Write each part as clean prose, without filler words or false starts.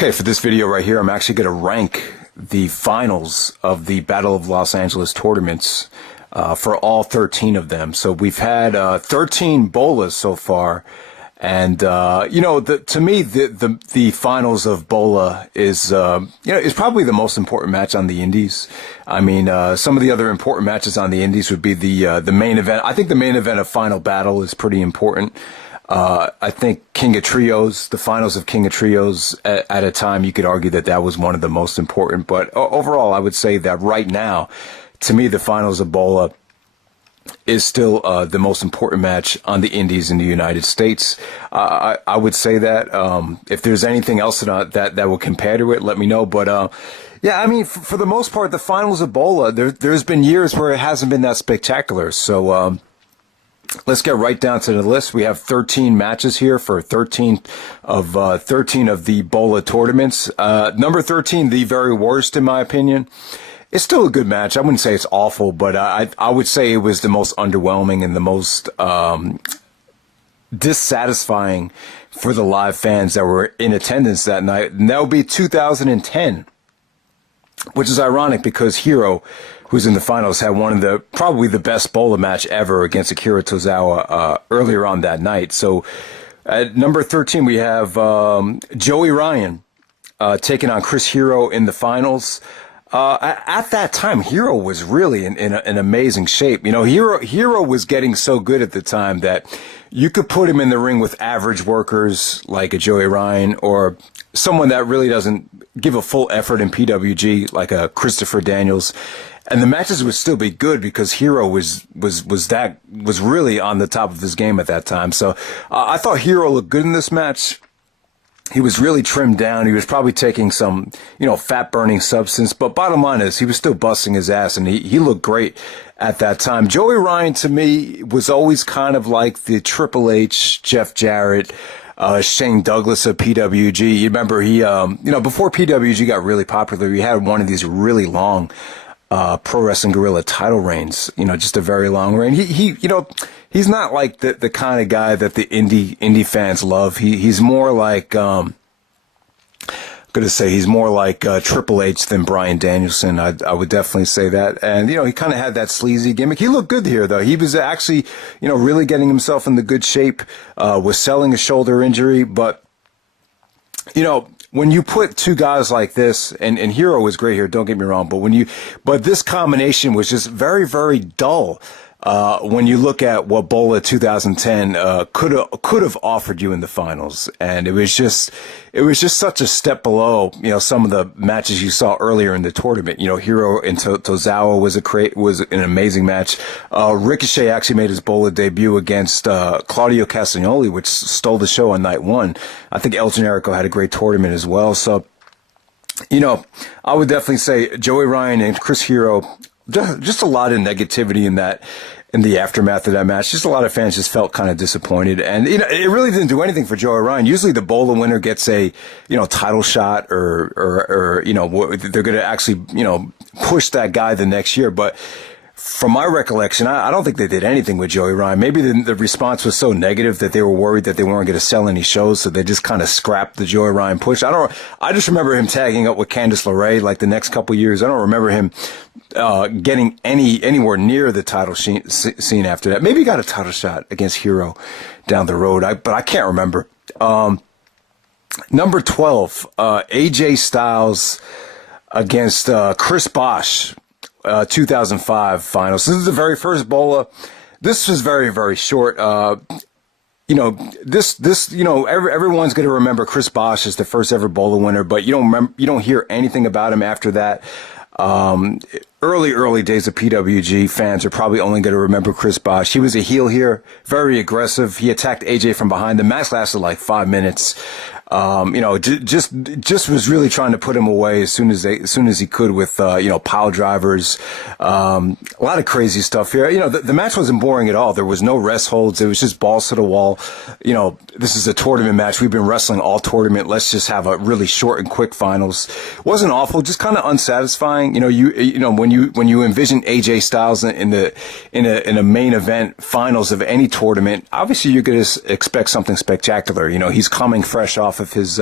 Okay, for this video right here, I'm actually going to rank the finals of the Battle of Los Angeles tournaments for all 13 of them. So we've had 13 bolas so far, and to me, the finals of bola is is probably the most important match on the Indies. I mean, some of the other important matches on the Indies would be the main event. I think the main event of Final Battle is pretty important. I think King of Trios, the finals of King of Trios, at a time, you could argue that that was one of the most important. But overall, I would say that right now, to me, the finals of Bola is still the most important match on the Indies in the United States. I would say that if there's anything else that will compare to it, let me know. But yeah, I mean, for the most part, the finals of Bola, there's been years where it hasn't been that spectacular. So let's get right down to the list. We have 13 matches here for 13 of the Bola tournaments. Number 13, the very worst in my opinion. It's still a good match. I wouldn't say it's awful, but I would say it was the most underwhelming and the most dissatisfying for the live fans that were in attendance that night. And that would be 2010, which is ironic because Hiro, who's in the finals, had one of probably the best Bola match ever against Akira Tozawa earlier on that night. So at number 13, we have Joey Ryan taking on Chris Hero in the finals. At that time, Hero was really in amazing shape. You know, Hero was getting so good at the time that you could put him in the ring with average workers like a Joey Ryan or someone that really doesn't give a full effort in PWG like a Christopher Daniels. And the matches would still be good because Hero was really on the top of his game at that time. So I thought Hero looked good in this match. He was really trimmed down. He was probably taking some, fat burning substance. But bottom line is he was still busting his ass, and he looked great at that time. Joey Ryan, to me, was always kind of like the Triple H, Jeff Jarrett, Shane Douglas of PWG. You remember he, before PWG got really popular, he had one of these really long Pro Wrestling Guerrilla title reigns, just a very long reign. He's not like the kind of guy that the indie fans love. He's more like, he's more like Triple H than Bryan Danielson. I would definitely say that. And, he kind of had that sleazy gimmick. He looked good here, though. He was actually, really getting himself into good shape, was selling a shoulder injury. But, when you put two guys like this, and Hero was great here, don't get me wrong, but this combination was just very, very dull. When you look at what Bola 2010 could have offered you in the finals, and it was just such a step below some of the matches you saw earlier in the tournament. Hiro and Tozawa was an amazing match. Ricochet actually made his Bola debut against Claudio Castagnoli, which stole the show on night one. I think El Generico had a great tournament as well. So I would definitely say Joey Ryan and Chris Hero. Just a lot of negativity in the aftermath of that match. Just a lot of fans just felt kind of disappointed, and it really didn't do anything for Joey Ryan. Usually, the Bola winner gets a title shot, or they're going to actually push that guy the next year, but. From my recollection, I don't think they did anything with Joey Ryan. Maybe the response was so negative that they were worried that they weren't going to sell any shows, so they just kind of scrapped the Joey Ryan push. I just remember him tagging up with Candice LeRae like the next couple of years. I don't remember him getting anywhere near the title scene after that. Maybe he got a title shot against Hero down the road, but I can't remember. Number 12, AJ Styles against Chris Bosh. 2005 finals. This is the very first Bola. This was very, very short. Everyone's going to remember Chris Bosh as the first ever Bola winner, but you don't hear anything about him after that. Early days of PWG fans are probably only going to remember Chris Bosh. He was a heel here, very aggressive. He attacked AJ from behind. The match lasted like 5 minutes. Just was really trying to put him away as soon as he could with, pile drivers, a lot of crazy stuff here. The match wasn't boring at all. There was no rest holds. It was just balls to the wall. This is a tournament match. We've been wrestling all tournament. Let's just have a really short and quick finals. Wasn't awful, just kind of unsatisfying. When you envision AJ Styles in a main event finals of any tournament, obviously you're going to expect something spectacular. He's coming fresh off off of his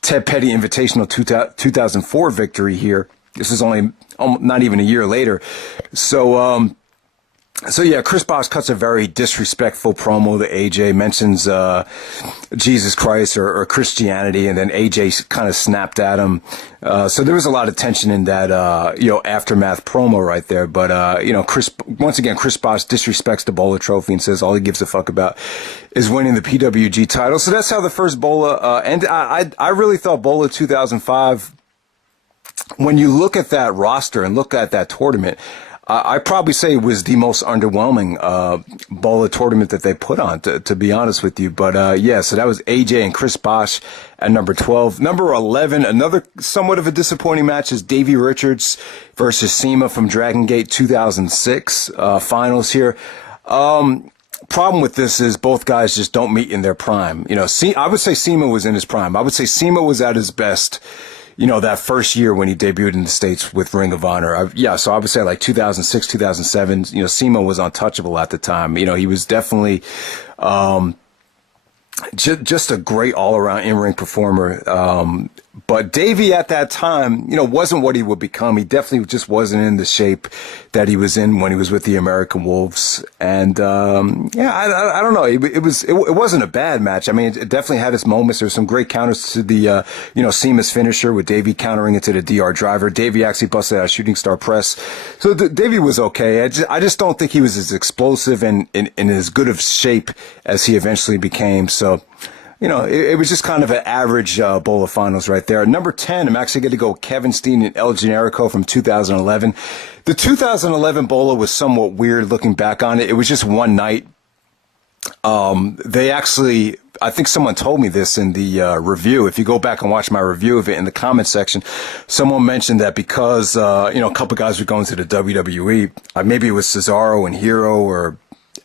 Ted Petty Invitational 2004 victory here. This is only not even a year later. So yeah, Chris Bosh cuts a very disrespectful promo to AJ, mentions Jesus Christ or Christianity, and then AJ kind of snapped at him. So there was a lot of tension in that aftermath promo right there. But Chris Bosh disrespects the Bola Trophy and says all he gives a fuck about is winning the PWG title. So that's how the first Bola ended. I really thought Bola 2005, when you look at that roster and look at that tournament, I'd probably say it was the most underwhelming Bola tournament that they put on, to be honest with you. But so that was AJ and Chris Bosh at number 12. Number 11, another somewhat of a disappointing match, is Davey Richards versus Sema from Dragon Gate 2006 finals here. Problem with this is both guys just don't meet in their prime. I would say Sema was in his prime. I would say Sema was at his best, that first year when he debuted in the States with Ring of Honor. So I would say like 2006, 2007, Sema was untouchable at the time. He was definitely, just a great all-around in-ring performer. But Davey at that time, wasn't what he would become. He definitely just wasn't in the shape that he was in when he was with the American Wolves. And, I don't know. It wasn't a bad match. I mean, it definitely had its moments. There were some great counters to the, Sema's finisher with Davey countering it to the DR driver. Davey actually busted out a shooting star press. So Davey was okay. I just don't think he was as explosive and in as good of shape as he eventually became. So, it was just kind of an average Bola finals right there. Number 10, I'm actually going to go with Kevin Steen and El Generico from 2011. The 2011 Bola was somewhat weird looking back on it. It was just one night. They actually, I think someone told me this in the review. If you go back and watch my review of it in the comment section, someone mentioned that because, a couple guys were going to the WWE, maybe it was Cesaro and Hero, or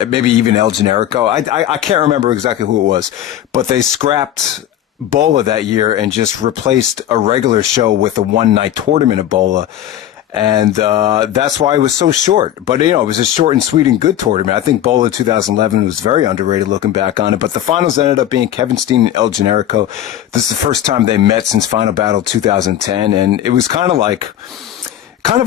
maybe even El Generico. I can't remember exactly who it was, but they scrapped Bola that year and just replaced a regular show with a one-night tournament of Bola. And that's why it was so short. But, it was a short and sweet and good tournament. I think Bola 2011 was very underrated looking back on it. But the finals ended up being Kevin Steen and El Generico. This is the first time they met since Final Battle 2010. And it was kind of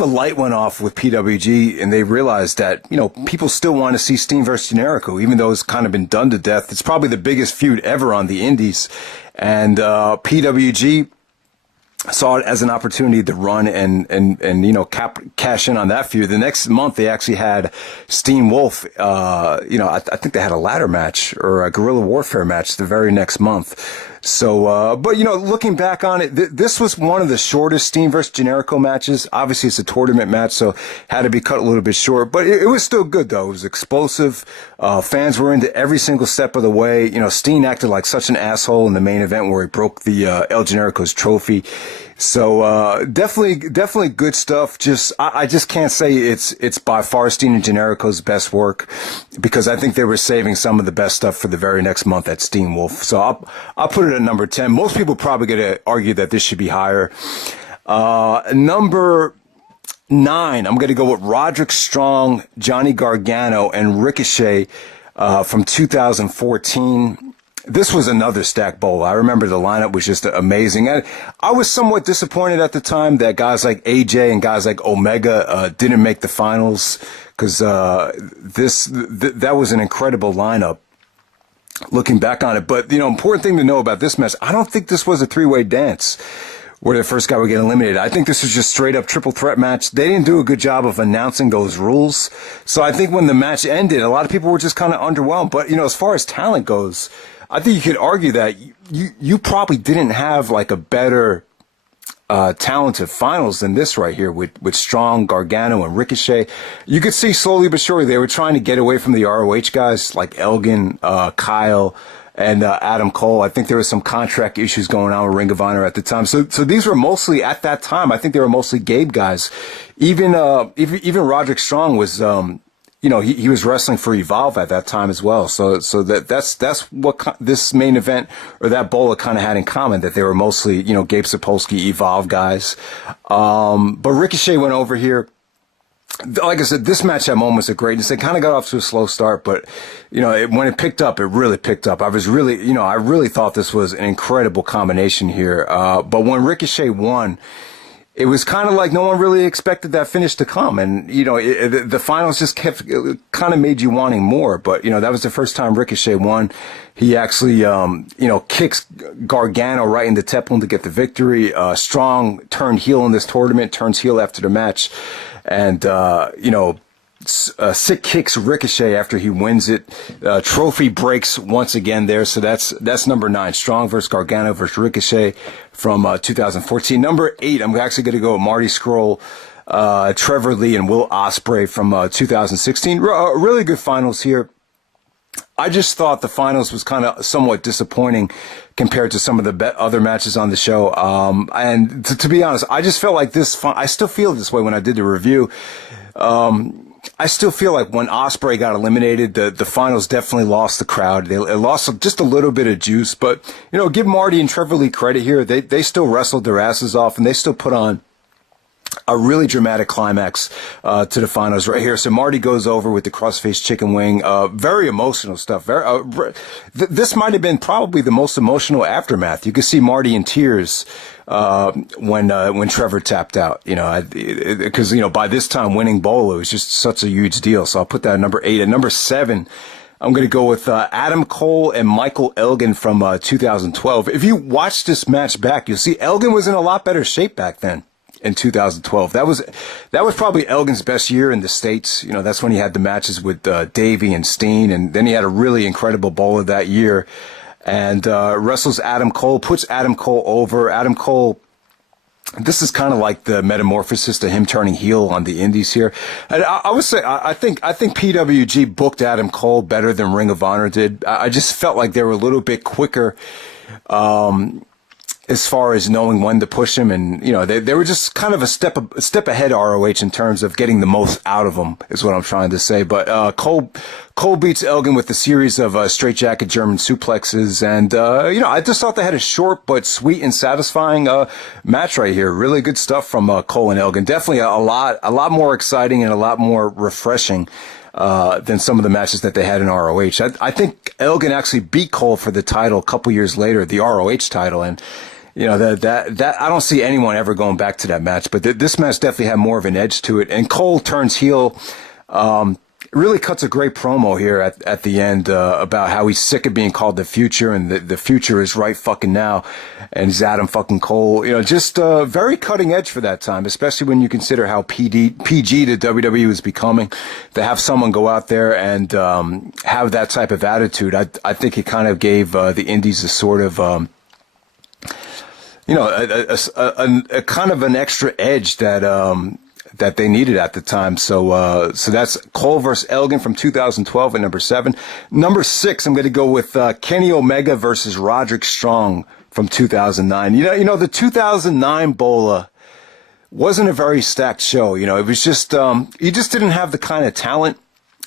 a light went off with PWG, and they realized that, people still want to see Steen versus Generico, even though it's kind of been done to death. It's probably the biggest feud ever on the indies. And PWG saw it as an opportunity to run and cash in on that feud. The next month, they actually had Steen Wolf, I think they had a ladder match or a guerrilla warfare match the very next month. So, but looking back on it, this was one of the shortest Steen versus Generico matches. Obviously, it's a tournament match, so had to be cut a little bit short, but it was still good though. It was explosive. Fans were into every single step of the way. Steen acted like such an asshole in the main event where he broke the El Generico's trophy. So definitely good stuff. I just can't say it's by far Steen and Generico's best work, because I think they were saving some of the best stuff for the very next month at Steen Wolf. So I'll put it at number 10. Most people probably going to argue that this should be higher. Number 9, I'm going to go with Roderick Strong, Johnny Gargano, and Ricochet from 2014. This was another stacked Bola. I remember the lineup was just amazing. I was somewhat disappointed at the time that guys like AJ and guys like Omega didn't make the finals, because that was an incredible lineup looking back on it. But the important thing to know about this match, I don't think this was a three-way dance where the first guy would get eliminated. I think this was just straight up triple threat match. They didn't do a good job of announcing those rules. So I think when the match ended, a lot of people were just kind of underwhelmed. But as far as talent goes, I think you could argue that you probably didn't have like a better talented finals than this right here with Strong, Gargano, and Ricochet. You could see slowly but surely they were trying to get away from the ROH guys like Elgin, Kyle, and Adam Cole. I think there was some contract issues going on with Ring of Honor at the time. So these were mostly, at that time, I think they were mostly Gabe guys. Even Roderick Strong was he was wrestling for Evolve at that time as well. So that's what this main event or that Bola kind of had in common, that they were mostly, Gabe Sapolsky, Evolve guys. But Ricochet went over here. like I said, this match had moments of greatness. It kind of got off to a slow start, but, when it picked up, it really picked up. I really thought this was an incredible combination here. But when Ricochet won, it was kind of like no one really expected that finish to come. And, the finals just kind of made you wanting more. But, that was the first time Ricochet won. He actually, kicks Gargano right into Teflon to get the victory. Strong turned heel in this tournament, turns heel after the match. And, Sick kicks Ricochet after he wins it. Trophy breaks once again there. So that's number 9. Strong versus Gargano versus Ricochet from 2014. Number 8, I'm actually going to go with Marty Scurll, Trevor Lee, and Will Ospreay from 2016. Really good finals here. I just thought the finals was kind of somewhat disappointing compared to some of the other matches on the show. And to be honest, I just felt like I still feel this way when I did the review. I still feel like when Ospreay got eliminated, the finals definitely lost the crowd. It lost just a little bit of juice, but, give Marty and Trevor Lee credit here. They still wrestled their asses off, and they still put on a really dramatic climax to the finals right here. So Marty goes over with the crossface chicken wing. Very emotional stuff. This might have been probably the most emotional aftermath. You could see Marty in tears when Trevor tapped out. Because by this time winning Bolo was just such a huge deal. So I'll put that at number 8. At number 7, I'm going to go with Adam Cole and Michael Elgin from 2012. If you watch this match back, you'll see Elgin was in a lot better shape back then. In 2012, that was probably Elgin's best year in the States. That's when he had the matches with Davey and Steen, and then he had a really incredible bowler that year. And wrestles Adam Cole, puts Adam Cole over. Adam Cole, this is kind of like the metamorphosis to him turning heel on the Indies here. And I would say I think PWG booked Adam Cole better than Ring of Honor did. I just felt like they were a little bit quicker. As far as knowing when to push him, and they were just kind of a step ahead ROH in terms of getting the most out of him, is what I'm trying to say. But Cole beats Elgin with a series of straightjacket German suplexes, and I just thought they had a short but sweet and satisfying match right here. Really good stuff from Cole and Elgin. Definitely a lot more exciting and a lot more refreshing than some of the matches that they had in ROH. I think Elgin actually beat Cole for the title a couple years later, the ROH title, and that I don't see anyone ever going back to that match. But this match definitely had more of an edge to it. And Cole turns heel. Really cuts a great promo here at the end about how he's sick of being called the future, and the future is right fucking now. And he's Adam fucking Cole. Just very cutting edge for that time, especially when you consider how PG the WWE was becoming. To have someone go out there and have that type of attitude, I think it kind of gave the Indies a sort of a kind of an extra edge that they needed at the time. So that's Cole versus Elgin from 2012 at number 7. Number 6, I'm going to go with Kenny Omega versus Roderick Strong from 2009. The 2009 Bola wasn't a very stacked show. It was just you just didn't have the kind of talent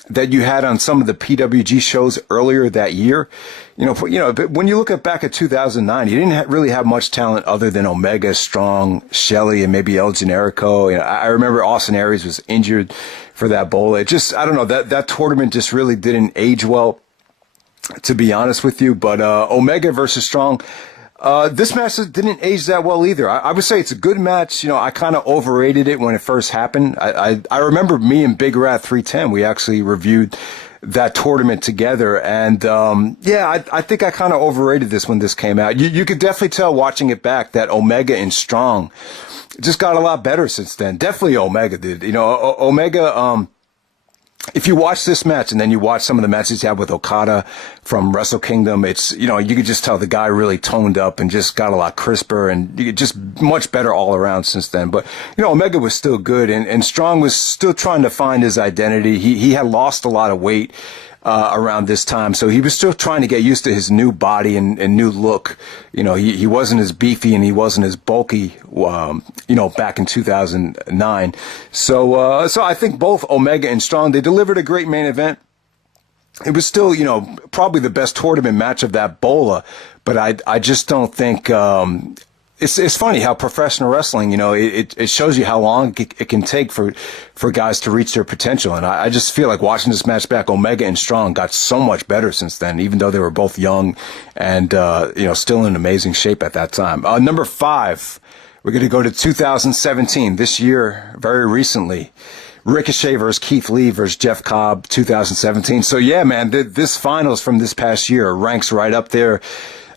that you had on some of the PWG shows earlier that year. But when you look back at 2009, you didn't really have much talent other than Omega, Strong, Shelley, and maybe El Generico. I remember Austin Aries was injured for that bowl. It just, I don't know, that tournament just really didn't age well, to be honest with you. But Omega versus Strong, this match didn't age that well either. I would say it's a good match. I kind of overrated it when it first happened. I remember me and Big Rat 310, we actually reviewed that tournament together. And, I think I kind of overrated this when this came out. You could definitely tell watching it back that Omega and Strong just got a lot better since then. Definitely Omega did. Omega, if you watch this match and then you watch some of the matches he had with Okada from Wrestle Kingdom, it's, you could just tell the guy really toned up and just got a lot crisper and just much better all around since then. But, Omega was still good, and Strong was still trying to find his identity. He had lost a lot of weight around this time, so he was still trying to get used to his new body and new look. He wasn't as beefy and he wasn't as bulky, back in 2009. So I think both Omega and Strong, they delivered a great main event. It was still, probably the best tournament match of that Bola, but I just don't think, it's funny how professional wrestling, it shows you how long it can take for guys to reach their potential. And I just feel like watching this match back, Omega and Strong got so much better since then, even though they were both young and, still in amazing shape at that time. Number 5, we're going to go to 2017, this year, very recently. Ricochet versus Keith Lee versus Jeff Cobb, 2017. So yeah, man, this finals from this past year ranks right up there.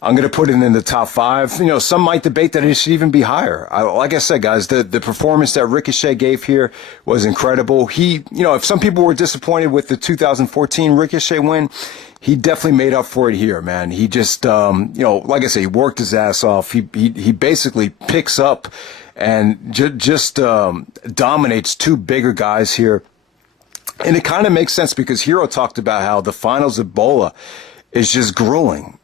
I'm going to put it in the top 5. Some might debate that it should even be higher. Like I said, guys, the performance that Ricochet gave here was incredible. If some people were disappointed with the 2014 Ricochet win, he definitely made up for it here, man. He just, like I say, he worked his ass off. He basically picks up and just dominates 2 bigger guys here. And it kind of makes sense because Hero talked about how the finals of Bola is just grueling.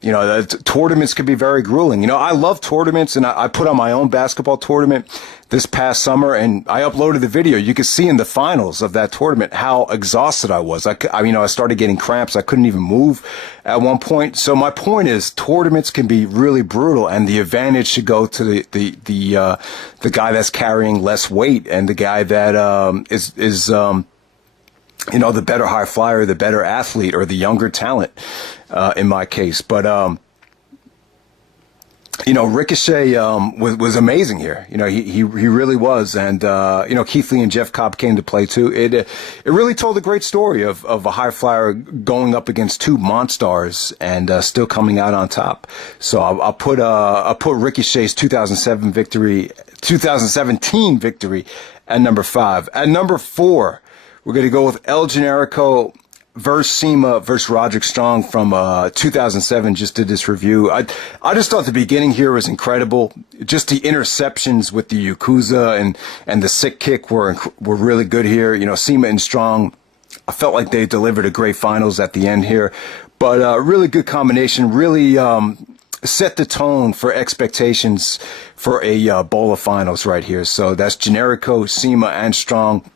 Tournaments can be very grueling. I love tournaments, and I put on my own basketball tournament this past summer, and I uploaded the video. You could see in the finals of that tournament how exhausted I was. I started getting cramps. I couldn't even move at one point. So my point is, tournaments can be really brutal, and the advantage should go to the guy that's carrying less weight and the guy that is the better high flyer, the better athlete, or the younger talent, in my case. But, Ricochet, was amazing here. He really was. And, Keith Lee and Jeff Cobb came to play too. It really told a great story of a high flyer going up against 2 monsters and, still coming out on top. So I'll put Ricochet's 2017 victory at number 5. At number 4, we're going to go with El Generico versus Sema versus Roderick Strong from 2007. Just did this review. I just thought the beginning here was incredible. Just the interceptions with the Yakuza and the sick kick were really good here. Sema and Strong, I felt like they delivered a great finals at the end here. But really good combination. Really set the tone for expectations for a Bola finals right here. So that's Generico, Sema, and Strong.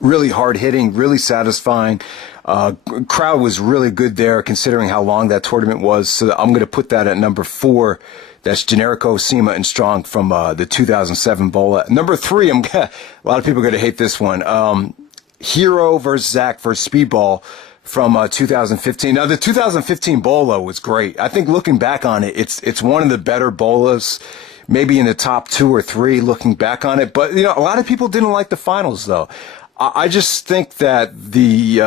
Really hard hitting, really satisfying. Crowd was really good there considering how long that tournament was. So I'm going to put that at number 4. That's Generico, Sema, and Strong from the 2007 Bola. Number 3, a lot of people are going to hate this one. Hero versus Zach versus Speedball from 2015. Now, the 2015 Bola was great. I think looking back on it, it's one of the better Bolas, maybe in the top 2 or 3 looking back on it. But, a lot of people didn't like the finals, though. I just think that the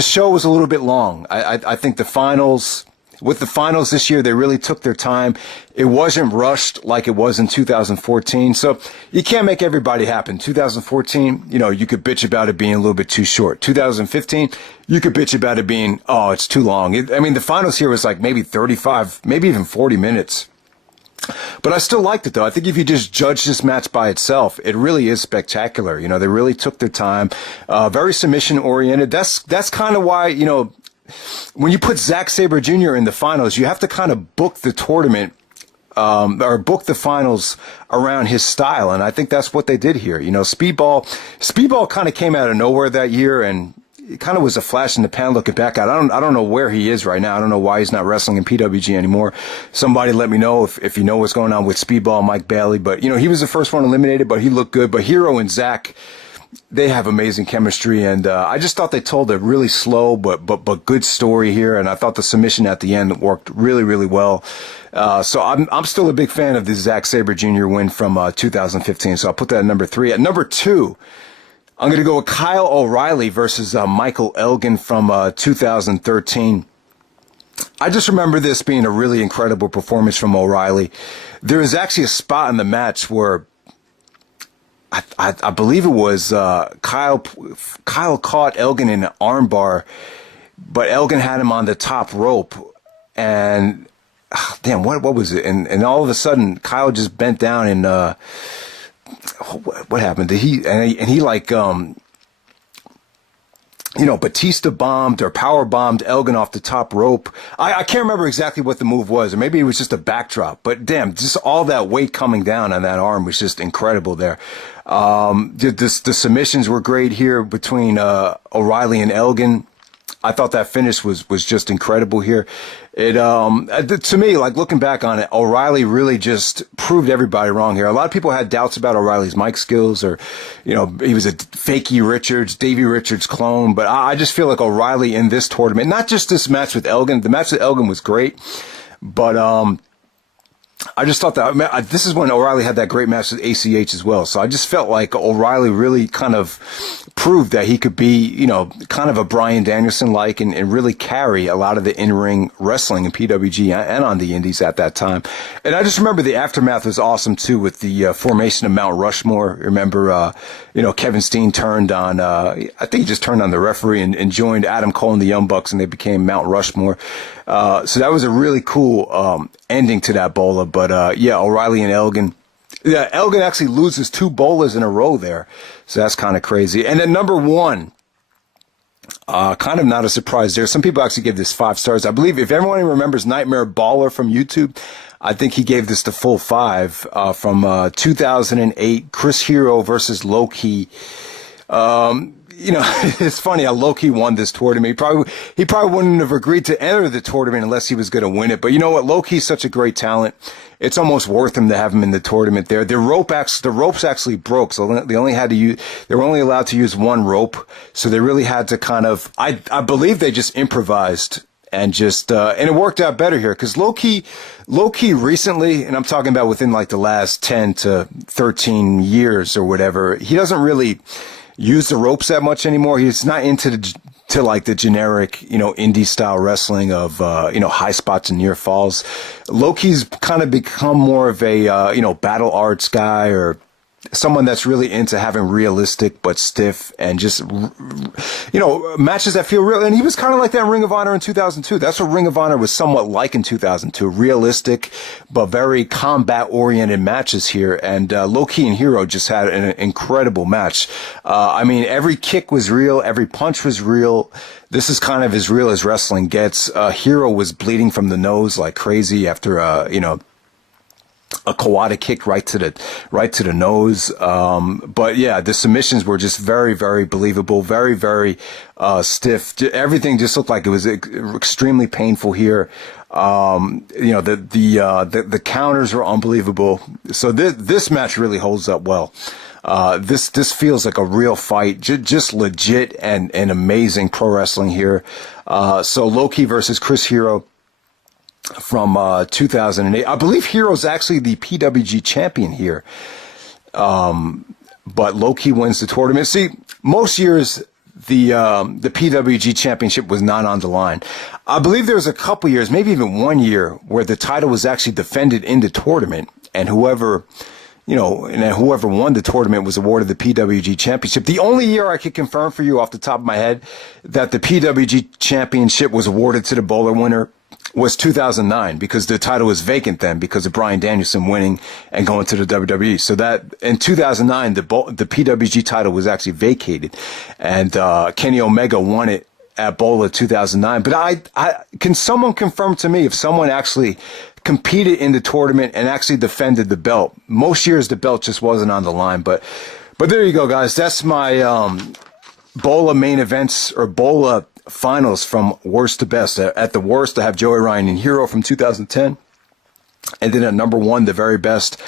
show was a little bit long. I think the finals this year, they really took their time. It wasn't rushed like it was in 2014. So you can't make everybody happen. 2014, you could bitch about it being a little bit too short. 2015, you could bitch about it being, it's too long. The finals here was like maybe 35, maybe even 40 minutes. But I still liked it, though. I think if you just judge this match by itself, it really is spectacular. They really took their time, very submission-oriented. That's kind of why, when you put Zack Sabre Jr. in the finals, you have to kind of book the tournament, or book the finals around his style. And I think that's what they did here. Speedball kind of came out of nowhere that year, and it kind of was a flash in the pan looking back at. I don't know where he is right now. I don't know why he's not wrestling in PWG anymore. Somebody let me know if you know what's going on with Speedball, Mike Bailey. But, he was the first one eliminated, but he looked good. But Hero and Zach, they have amazing chemistry. And I just thought they told a really slow but good story here. And I thought the submission at the end worked really, really well. So I'm still a big fan of the Zack Sabre Jr. win from 2015. So I'll put that at number 3. At number 2, I'm going to go with Kyle O'Reilly versus Michael Elgin from 2013. I just remember this being a really incredible performance from O'Reilly. There was actually a spot in the match where I believe it was Kyle caught Elgin in an armbar, but Elgin had him on the top rope, and damn, what was it? And all of a sudden, Kyle just bent down and what happened? Did he Batista bombed or power bombed Elgin off the top rope. I can't remember exactly what the move was, or maybe it was just a backdrop. But damn, just all that weight coming down on that arm was just incredible there. The submissions were great here between O'Reilly and Elgin. I thought that finish was just incredible here. It to me, like looking back on it, O'Reilly really just proved everybody wrong here. A lot of people had doubts about O'Reilly's mic skills, or he was a fakey Richards, Davey Richards clone. But I just feel like O'Reilly in this tournament, not just this match with Elgin. The match with Elgin was great, but I just thought that this is when O'Reilly had that great match with ACH as well. So I just felt like O'Reilly really kind of proved that he could be, kind of a Bryan Danielson-like and really carry a lot of the in-ring wrestling in PWG and on the indies at that time. And I just remember the aftermath was awesome too, with the formation of Mount Rushmore. Remember, Kevin Steen turned on, I think he just turned on the referee and joined Adam Cole and the Young Bucks, and they became Mount Rushmore. So that was a really cool ending to that Bola. But yeah, O'Reilly and Elgin. Yeah, Elgin actually loses 2 Bolas in a row there. So that's kind of crazy. And then number 1, kind of not a surprise there. Some people actually gave this 5 stars. I believe if everyone remembers Nightmare Baller from YouTube, I think he gave this the full 5 from 2008, Chris Hero versus Loki. It's funny how Loki won this tournament. He probably wouldn't have agreed to enter the tournament unless he was going to win it. But you know what? Loki's such a great talent. It's almost worth him to have him in the tournament there. The ropes actually broke, so they were only allowed to use 1 rope. So they really had to kind of, I believe they just improvised and and it worked out better here, because Loki recently, and I'm talking about within like the last 10 to 13 years or whatever, he doesn't really use the ropes that much anymore. He's not into the generic, indie style wrestling of, high spots and near falls. Loki's kind of become more of a, battle arts guy, or someone that's really into having realistic but stiff and just, matches that feel real. And he was kind of like that in Ring of Honor in 2002. That's what Ring of Honor was somewhat like in 2002. Realistic, but very combat-oriented matches here. And Loki and Hero just had an incredible match. Every kick was real. Every punch was real. This is kind of as real as wrestling gets. Hero was bleeding from the nose like crazy after, a Kawada kick right to the nose. But yeah, the submissions were just very, very believable, very, very stiff. Everything just looked like it was extremely painful here. The counters were unbelievable. So this match really holds up well. This feels like a real fight, just legit and amazing pro wrestling here. So Loki versus Chris Hero from 2008. I believe Hero's actually the PWG champion here. But Loki wins the tournament. See, most years the PWG championship was not on the line. I believe there was a couple years, maybe even 1 year, where the title was actually defended in the tournament, and whoever won the tournament was awarded the PWG championship. The only year I could confirm for you off the top of my head that the PWG championship was awarded to the Bowler winner was 2009, because the title was vacant then because of Bryan Danielson winning and going to the WWE. So that in 2009, the PWG title was actually vacated, and Kenny Omega won it at Bola 2009. But I can someone confirm to me if someone actually competed in the tournament and actually defended the belt? Most years the belt just wasn't on the line. But there you go, guys. That's my Bola main events, or Bola finals from worst to best. At the worst, I have Joey Ryan and Hero from 2010. And then at number 1, the very best,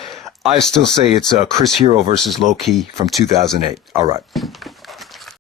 I still say it's Chris Hero versus Loki from 2008. All right.